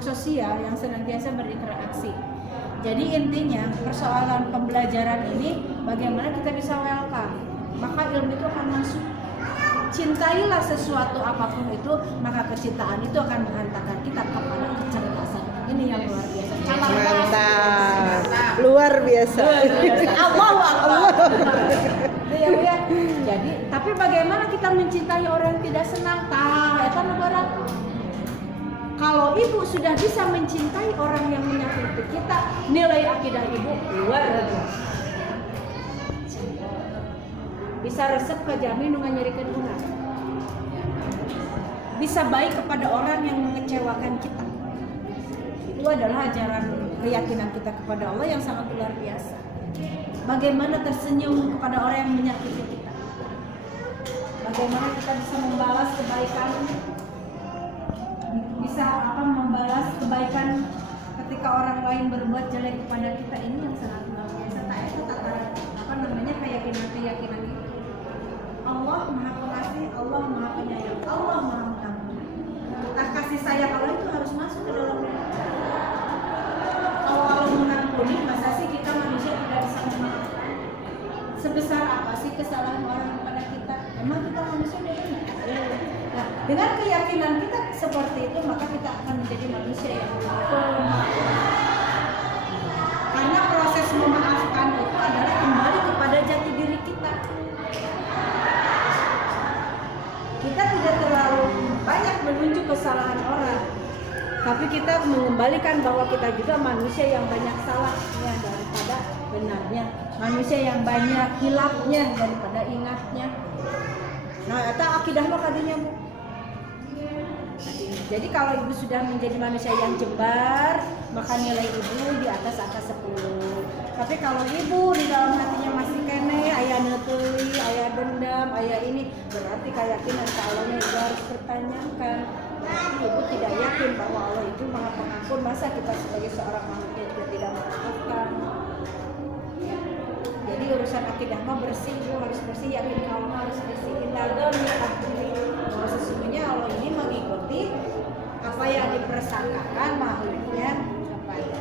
makhluk sosial yang senantiasa berinteraksi. Jadi intinya persoalan pembelajaran ini bagaimana kita bisa welcome, maka ilmu itu akan masuk. Cintailah sesuatu apapun itu, maka kecintaan itu akan menghantarkan kita kepada kecerdasan. Ini yang luar biasa. Mantap, luar biasa. Allahu Akbar. Ya, ya. Jadi, tapi bagaimana kita mencintai orang yang tidak senang? Eta negara. Kalau ibu sudah bisa mencintai orang yang menyakiti kita, nilai akidah ibu luar biasa. Bisa resep kejamin dengan nyerikan unang. Bisa baik kepada orang yang mengecewakan kita. Itu adalah ajaran keyakinan kita kepada Allah yang sangat luar biasa. Bagaimana tersenyum kepada orang yang menyakiti kita. Bagaimana kita bisa membalas kebaikan, bisa membalas kebaikan ketika orang lain berbuat jelek kepada kita. Ini yang sangat luar biasa. Itu tataran keyakinan itu. Allah Maha Pengasih, Allah Maha Penyayang, Allah Maha Pengampun. Nah, kasih sayang Allah itu harus masuk ke dalam diri. Kalau Allah mengampuni, masa sih kita manusia tidak bisa memaafkan? Sebesar apa sih kesalahan orang kepada kita? Emang kita manusia tidak benar? Nah, dengan keyakinan kita seperti itu, maka kita akan menjadi manusia yang pemaaf. Karena proses memaafkan itu adalah kembali kepada jati diri kita. Kita tidak terlalu banyak menunjuk kesalahan orang, tapi kita mengembalikan bahwa kita juga manusia yang banyak salahnya daripada benarnya, manusia yang banyak hilafnya daripada ingatnya. Nah, itu akidah lo kadinya, Bu. Jadi kalau ibu sudah menjadi manusia yang jembar, maka nilai ibu di atas angka 10. Tapi kalau ibu di dalam hatinya masih kene, ayah neutui, ayah dendam, ayah ini, berarti keyakinan ke Allahnya ibu harus pertanyakan. Berarti ibu tidak yakin bahwa Allah itu Maha Pengampun. Masa kita sebagai seorang manusia juga tidak memaafkan? Jadi urusan akidah mah bersih, ibu harus bersih, yakin kalau harus bersihin dalam bahwa sesungguhnya Allah ini mengikuti apa yang dipersangkakan makhluknya kepada.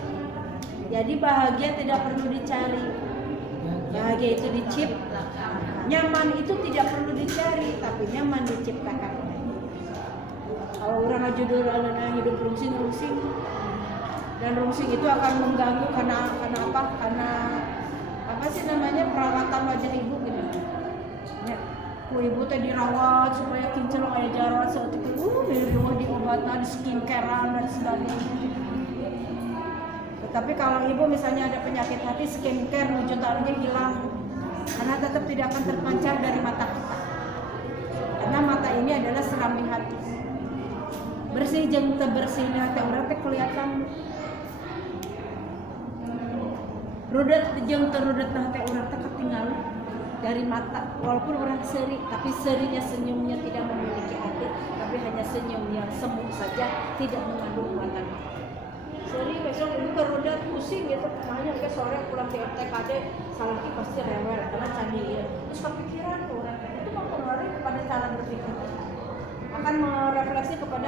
Jadi bahagia tidak perlu dicari, bahagia itu diciptakan. Nyaman itu tidak perlu dicari, tapi nyaman diciptakan. Kalau orang judul hidup rungsing, dan rungsing itu akan mengganggu karena apa? Karena apa sih namanya, perawatan wajah ibu gitu. Ya, ibu teh dirawat supaya kinclong aya jerawat seperti itu, dari rumah diobatan, skincarean dan sebagainya. Tetapi kalau ibu misalnya ada penyakit hati, skincare jutaan hilang, karena tetap tidak akan terpancar dari mata kita. Karena mata ini adalah serambi hati. Bersih jeung teu bersihna teh urang teh kelihatan. Rudet jeung teu rudetna teh urang teh ketinggalan dari mata. Walaupun orang seri, tapi serinya senyumnya tidak memiliki hati, tapi hanya senyum yang semu saja, tidak mengandung muatan. Seri besok ibu kerudet pusing gitu, makanya ke sore pulang ke MTKD salaki pasti rewel karena candi ya. Terus kepikiran tuh orang itu mempengaruhi kepada cara berpikir, akan merefleksi kepada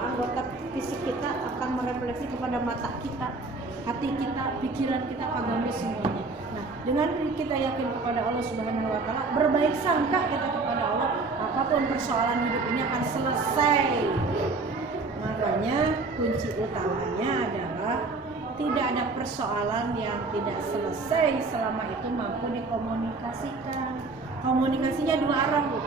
anggota fisik kita, akan merefleksi kepada mata kita, hati kita, pikiran kita, agama semuanya. Nah, dengan kita yakin kepada Allah Subhanahu wa Ta'ala, berbaik sangka kita kepada Allah, apapun persoalan hidup ini akan selesai. Makanya kunci utamanya adalah tidak ada persoalan yang tidak selesai selama itu mampu dikomunikasikan. Komunikasinya dua arah, Bu.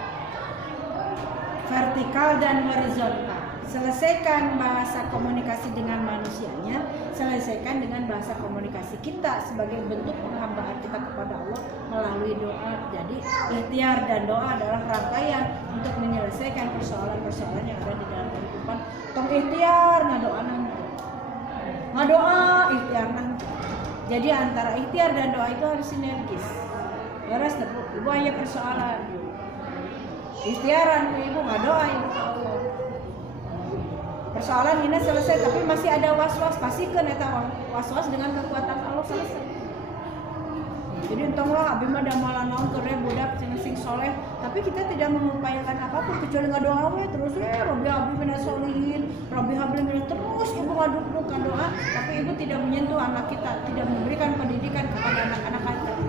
Vertikal dan horizontal. Selesaikan bahasa komunikasi dengan manusianya, selesaikan dengan bahasa komunikasi kita sebagai bentuk penghambaan kita kepada Allah melalui doa. Jadi ikhtiar dan doa adalah rangkaian untuk menyelesaikan persoalan-persoalan yang ada di dalam kehidupan. Tong ikhtiar ngadoa nanti, ngadoa ikhtiar nanti. Jadi antara ikhtiar dan doa itu harus sinergis. Beres Bu, ibu hanya persoalan. Ikhtiaran ibu ngadoa ibu ke Allah. Persoalan ini selesai, tapi masih ada was-was, pastikan eta was-was dengan kekuatan Allah selesai. Jadi entonglah abi mah da malah naon keur budak sing soleh, tapi kita tidak mengupayakan apapun kecuali ngadoa we terus Rabbi abi mina solihin, Rabbi habli minna, terus ibu ngaduk-ngaduk doa, tapi ibu tidak menyentuh anak kita, tidak memberikan pendidikan kepada anak-anak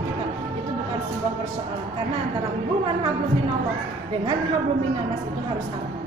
kita. Itu bukan sebuah persoalan, karena antara hubungan hablum minallah dengan hablum minannas itu harus harmonis.